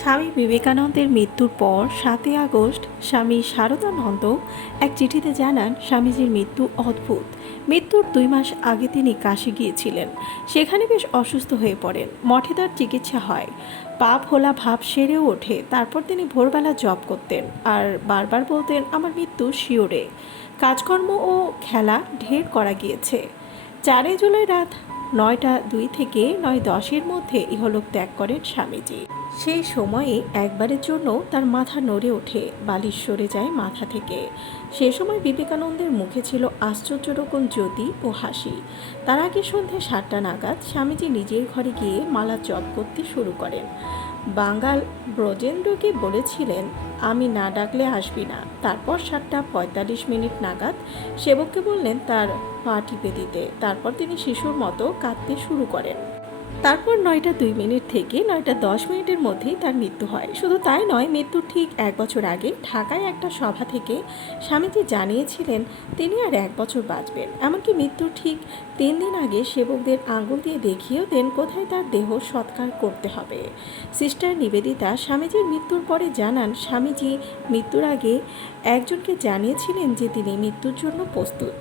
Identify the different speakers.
Speaker 1: স্বামী বিবেকানন্দের মৃত্যুর পর সাতই আগস্ট স্বামী শারদানন্দ এক চিঠিতে জানান স্বামীজির মৃত্যু অদ্ভুত। মৃত্যুর দুই মাস আগে তিনি কাশি গিয়েছিলেন। সেখানে বেশ অসুস্থ হয়ে পড়েন। মঠে তার চিকিৎসা হয়। পা ফোলা ভাব সেরেও ওঠে। তারপর তিনি ভোরবেলা জব করতেন আর বারবার বলতেন, আমার মৃত্যু শিওরে। কাজকর্ম ও খেলা ঢের করা গিয়েছে। চারই জুলাই রাত নয়টা দুই থেকে নয় দশের মধ্যে ইহলোক ত্যাগ করেন স্বামীজি। সেই সময়ে একবারের জন্য তার মাথা নড়ে ওঠে, বালিশ সরে যায় মাথা থেকে। সে সময় বিবেকানন্দের মুখে ছিল আশ্চর্য রকম জ্যোতি ও হাসি। তার আগে সন্ধে সাতটা নাগাদ স্বামীজি নিজের ঘরে গিয়ে মালা জপ করতে শুরু করেন। বাঙ্গাল ব্রজেন্দ্রকে বলেছিলেন, আমি না ডাকলে আসবি না। তারপর সাতটা পঁয়তাল্লিশ মিনিট নাগাদ সেবককে বললেন, তার পা টিপে দিতে। তারপর তিনি শিশুর মতো কাঁদতে শুরু করেন। তারপর নয়টা দুই মিনিট থেকে নয়টা দশ মিনিটের মধ্যেই তার মৃত্যু হয়। শুধু তাই নয়, মৃত্যুর ঠিক এক বছর আগে ঢাকায় একটা সভা থেকে স্বামীজি জানিয়েছিলেন, তিনি আর এক বছর বাঁচবেন। এমনকি মৃত্যুর ঠিক তিন দিন আগে সেবকদের আঙুল দিয়ে দেখিয়েও দেন কোথায় তার দেহ সৎকার করতে হবে। সিস্টার নিবেদিতা স্বামীজির মৃত্যুর পরে জানান, স্বামীজি মৃত্যুর আগে একজনকে জানিয়েছিলেন যে তিনি মৃত্যুর জন্য প্রস্তুত।